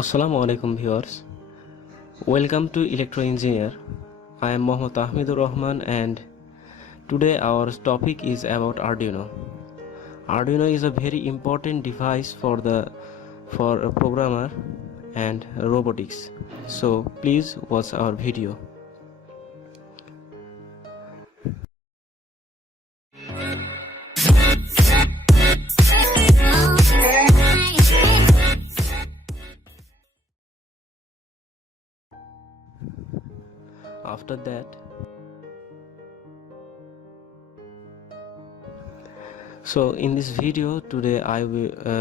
Assalamu alaikum viewers. Welcome to Electro Engineer. I am Mohammad Tahmeed and today our topic is about Arduino. Arduino is a very important device for a programmer and robotics. So please watch our video. After that, so in this video today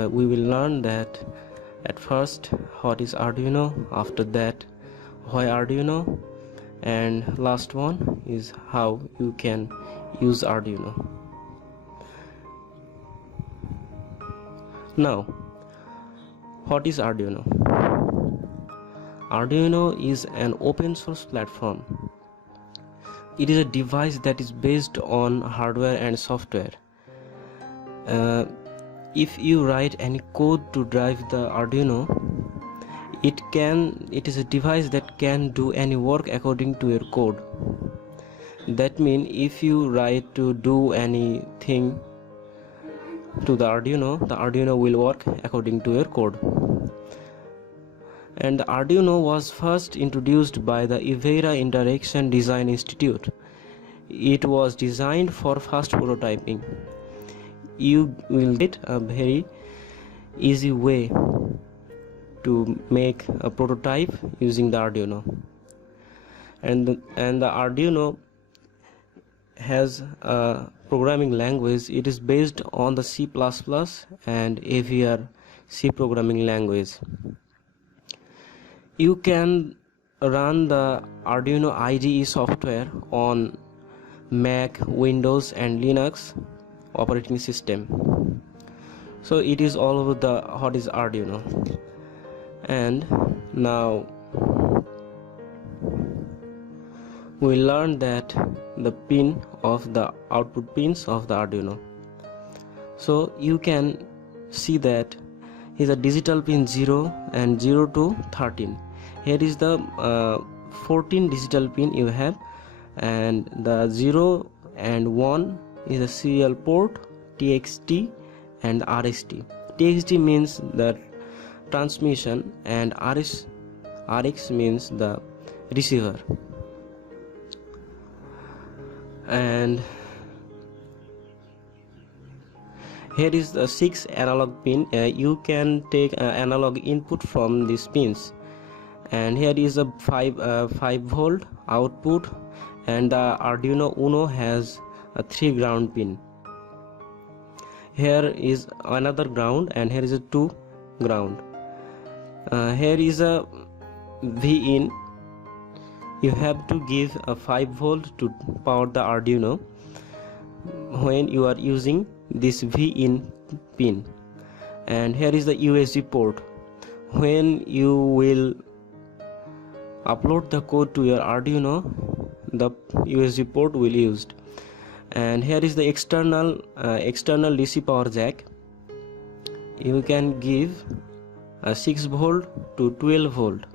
we will learn that at first what is Arduino, after that why Arduino, and last one is how you can use Arduino. Now, what is Arduino? Arduino is an open source platform. It is a device that is based on hardware and software. If you write any code to drive the Arduino, it is a device that can do any work according to your code. That means if you write to do anything to the Arduino will work according to your code. And the Arduino was first introduced by the Ivera Interaction Design Institute. It was designed for fast prototyping. You will get a very easy way to make a prototype using the Arduino. And the Arduino has a programming language. It is based on the C++ and AVR C programming language. You can run the Arduino IDE software on Mac, Windows and Linux operating system. So it is all over the what is Arduino. And now we learn that the pin of the output pins of the Arduino. So you can see that is a digital pin 0 and 0 to 13. Here is the 14 digital pin you have, and the 0 and 1 is a serial port, TXT and RXT. TXT means the transmission and RX means the receiver. And here is the 6 analog pin. You can take analog input from these pins. And here is a 5 volt output, and the Arduino Uno has a 3 ground pin. Here is another ground, and here is a 2 ground. Here is a V in. You have to give a 5 volt to power the Arduino when you are using this V in pin. And here is the USB port. When you will upload the code to your Arduino, the USB port will be used. And here is the external DC power jack. You can give a 6 volt to 12 volt,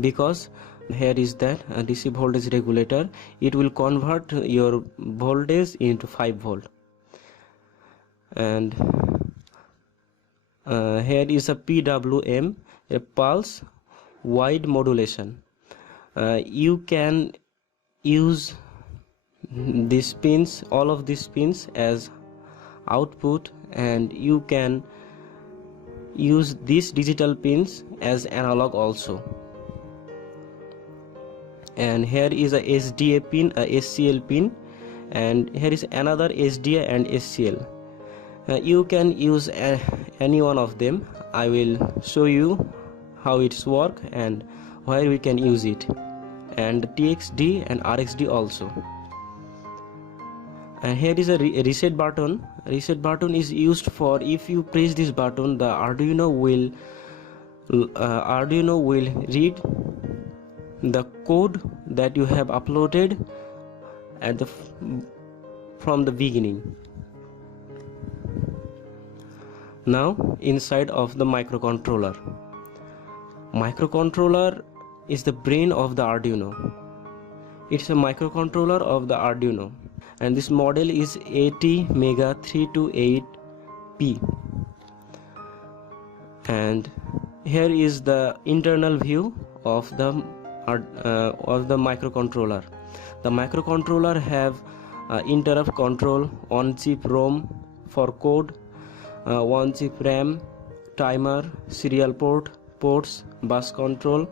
because here is that DC voltage regulator. It will convert your voltage into 5 volt. And here is a PWM, a pulse wide modulation. You can use these pins, all of these pins, as output, and you can use these digital pins as analog also. And here is a SDA pin, a SCL pin, and here is another SDA and SCL. You can use any one of them. I will show you how it's work and where we can use it, and TXD and RXD also. And here is a reset button. Reset button is used for, if you press this button, the Arduino will read the code that you have uploaded from the beginning. Now inside of the microcontroller, Microcontroller is the brain of the Arduino. It's a microcontroller of the Arduino, and this model is AT-MEGA328P. And here is the internal view of the microcontroller. The microcontroller have interrupt control, on-chip ROM for code, one-chip RAM, timer, serial ports, bus control,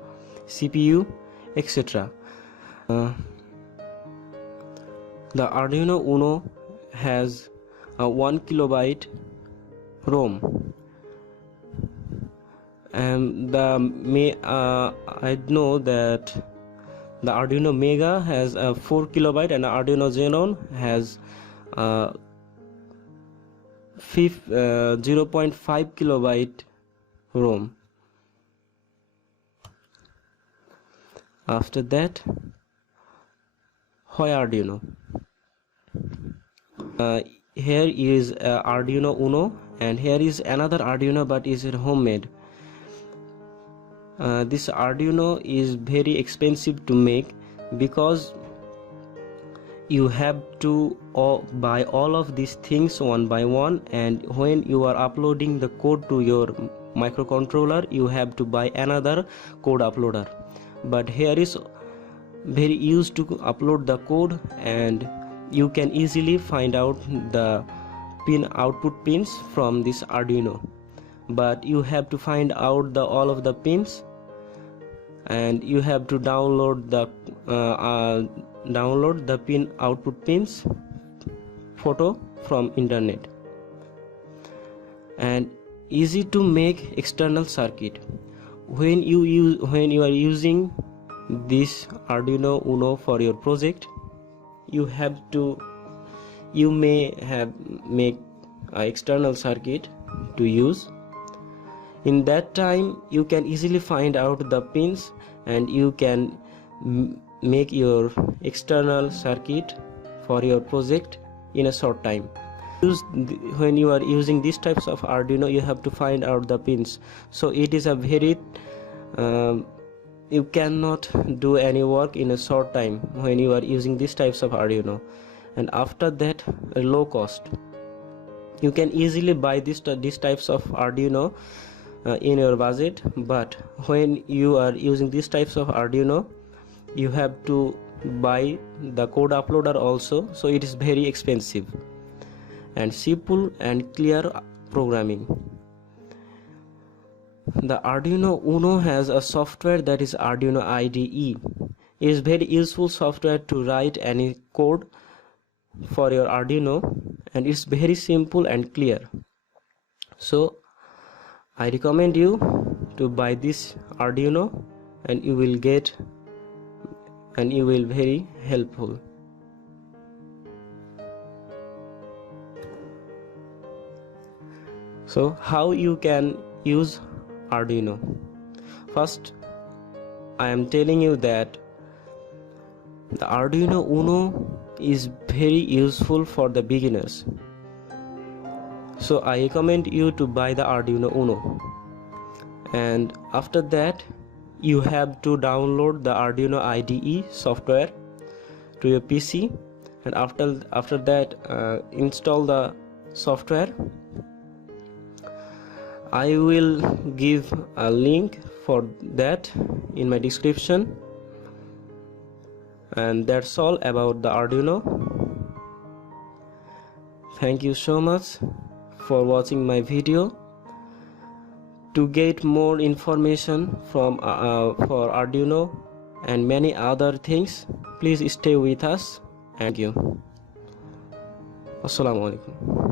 CPU, etc. The Arduino Uno has a 1 kilobyte ROM. And I know that the Arduino Mega has a 4 kilobyte and the Arduino Xenon has 0.5 kilobyte ROM. After that, why Arduino? Here is Arduino Uno, and here is another Arduino, but is homemade. This Arduino is very expensive to make because you have to buy all of these things one by one, and when you are uploading the code to your microcontroller, you have to buy another code uploader. But here is very easy to upload the code, and you can easily find out the output pins from this Arduino. But you have to find out all of the pins, and you have to download the pin output pins photo from internet. And easy to make external circuit. When you are using this Arduino Uno for your project, you may have make an external circuit to use. In that time, you can easily find out the pins, and you can make your external circuit for your project in a short time. When you are using these types of Arduino, you have to find out the pins, so it is a very you cannot do any work in a short time when you are using these types of Arduino. And after that, a low cost, you can easily buy these types of Arduino in your budget. But when you are using these types of Arduino, you have to buy the code uploader also, so it is very expensive. And simple and clear programming. The Arduino Uno has a software that is Arduino IDE. It is very useful software to write any code for your Arduino, and it's very simple and clear. So I recommend you to buy this Arduino, and you will very helpful. So how you can use Arduino? First, I am telling you that the Arduino Uno is very useful for the beginners. So I recommend you to buy the Arduino Uno. And after that, you have to download the Arduino IDE software to your PC, and after that install the software. I will give a link for that in my description. And that's all about the Arduino. Thank you so much for watching my video. To get more information from for Arduino and many other things, please stay with us. Thank you. Assalamu alaikum.